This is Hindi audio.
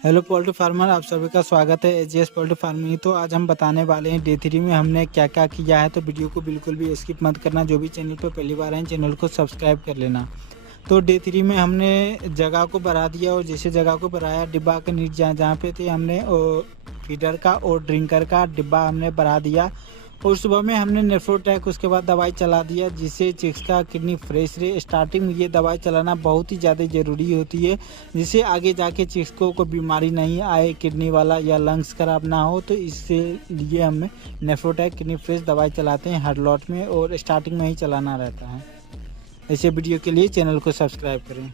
हेलो पोल्ट्री फार्मर, आप सभी का स्वागत है एजीएस पोल्ट्री फार्मिंग। तो आज हम बताने वाले हैं डे 3 में हमने क्या क्या किया है। तो वीडियो को बिल्कुल भी स्किप मत करना। जो भी चैनल पर पहली बार है चैनल को सब्सक्राइब कर लेना। तो डे 3 में हमने जगह को बढ़ा दिया और जैसे जगह को बढ़ाया डिब्बा के नीचे जहाँ पे थे हमने फीडर का और ड्रिंकर का डिब्बा हमने बढ़ा दिया। और सुबह में हमने नेफ्रोटैक उसके बाद दवाई चला दिया जिससे चिक्स का किडनी फ्रेश रहे। स्टार्टिंग में ये दवाई चलाना बहुत ही ज़्यादा ज़रूरी होती है जिससे आगे जाके चिक्स को कोई बीमारी नहीं आए, किडनी वाला या लंग्स खराब ना हो। तो इससे लिए हमें नेफ्रोटैक किडनी फ्रेश दवाई चलाते हैं हर लॉट में और स्टार्टिंग में ही चलाना रहता है। ऐसे वीडियो के लिए चैनल को सब्सक्राइब करें।